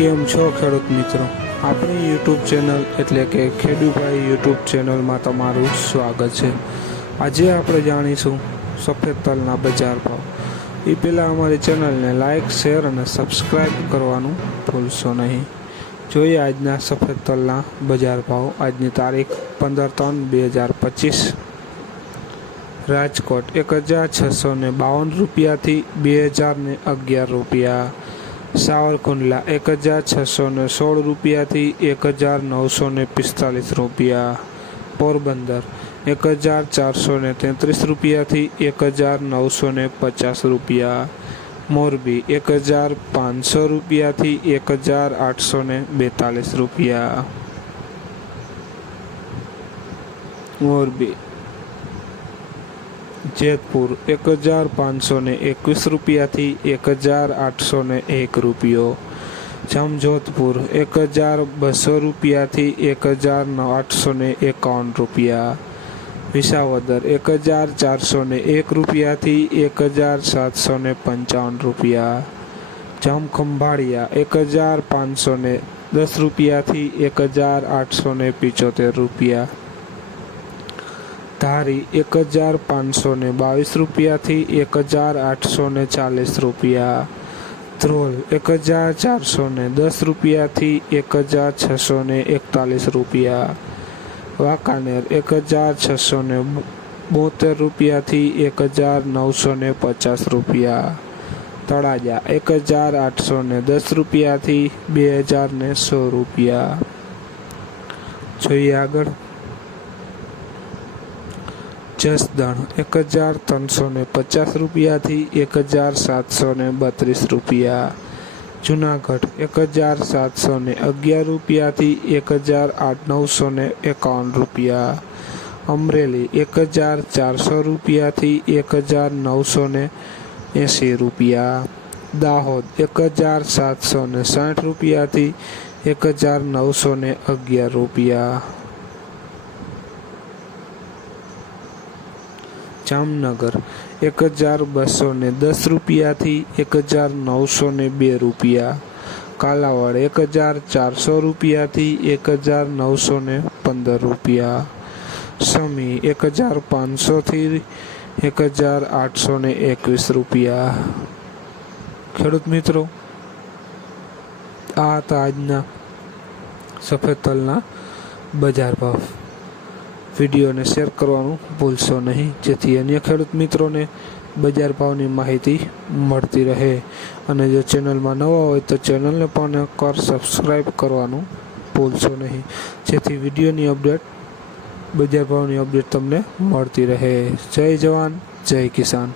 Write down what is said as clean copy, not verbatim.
કેમ છો ખેડૂત મિત્રો? આપણી યુટ્યુબ ચેનલ એટલે કે ખેડૂભાઈ યુટ્યુબ ચેનલમાં તમારું સ્વાગત છે। આજે આપણે જાણીશું સફેદ તલના બજાર ભાવ। એ પહેલાં અમારી ચેનલને લાઇક, શેર અને સબસ્ક્રાઈબ કરવાનું ભૂલશો નહીં। જોઈએ આજના સફેદ તલના બજાર ભાવ। આજની તારીખ 15/3/2025। રાજકોટ 1652 રૂપિયાથી 2011 રૂપિયા। સાવરકુંડલા 1616 રૂપિયાથી 1945 રૂપિયા। પોરબંદર 1433 રૂપિયાથી 1950 રૂપિયા। મોરબી 1500 રૂપિયાથી 1842 રૂપિયા। મોરબી જેતપુર 1521 રૂપિયાથી 1801 રૂપિયો। જામજોધપુર 1200 રૂપિયાથી 1851 રૂપિયા। વિસાવદર 1401 રૂપિયાથી 1755 રૂપિયા। જામખંભાળિયા 1510 રૂપિયાથી 1875 રૂપિયા। ધારી 1522 રૂપિયાથી 1840 રૂપિયા। ધ્રોલ 1410 રૂપિયાથી 1641 રૂપિયા। વાંકાનેર 1672 રૂપિયાથી 1950 રૂપિયા। તળાજા 1810 રૂપિયાથી 20100 રૂપિયા। જોઈએ આગળ। જસદણ 1350 રૂપિયાથી 1732 રૂપિયા। જુનાગઢ 1711 રૂપિયાથી 1951 રૂપિયા। અમરેલી 1400 રૂપિયાથી 1980 રૂપિયા। દાહોદ 1760 રૂપિયાથી 1911 રૂપિયા। જામનગર 1210 રૂપિયાથી 1902 રૂપિયા। કાલાવાડ 1400 રૂપિયાથી 1915 રૂપિયા। સમી 1500 થી 1821 રૂપિયા। ખેડૂત મિત્રો, આ હતા આજના સફેદ તલના બજાર ભાવ। વિડીયોને શેર કરવાનું ભૂલશો નહીં, જેથી અન્ય ખેડૂત મિત્રોને બજાર ભાવની માહિતી મળતી રહે। અને જો ચેનલમાં નવા હોય તો ચેનલને પણ સબસ્ક્રાઈબ કરવાનું ભૂલશો નહીં, જેથી વિડીયોની અપડેટ, બજાર ભાવની અપડેટ તમને મળતી રહે। જય જવાન, જય કિસાન।